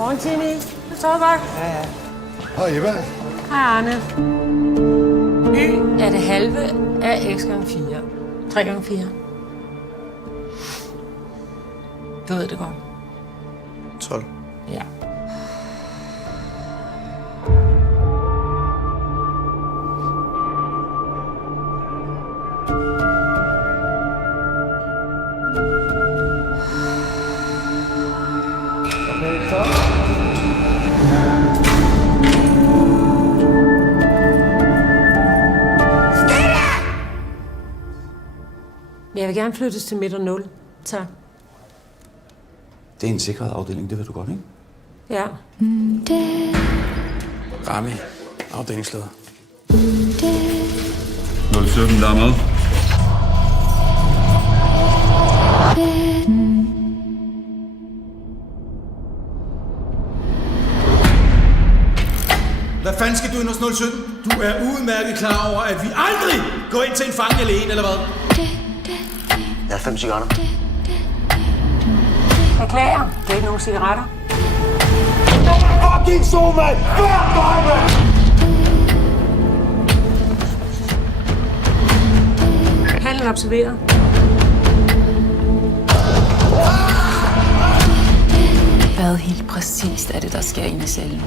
Godmorgen, Timmy. Du sover godt? Ja. Hej, Eva. Hej, Arne. Y er det halve af x gange 4. 3 gange 4. Du ved det godt. 12. Ja. Okay, så. Jeg vil gerne flyttes til midt og 0. Tak. Det er en sikret afdeling, det ved du godt, ikke? Ja. Rami, afdelingsleder. 017, der er med. Hvad fanden skal du ind hos 017? Du er udmærket klar over, at vi aldrig går ind til en fange alene, eller hvad? Jeg har 5 cigaretter. Beklager. Det er ikke nogen cigaretter. Fucking så, mand! Hver dig, mand! Handlen observeret. Hvad helt præcist er det, der sker inde i cellen?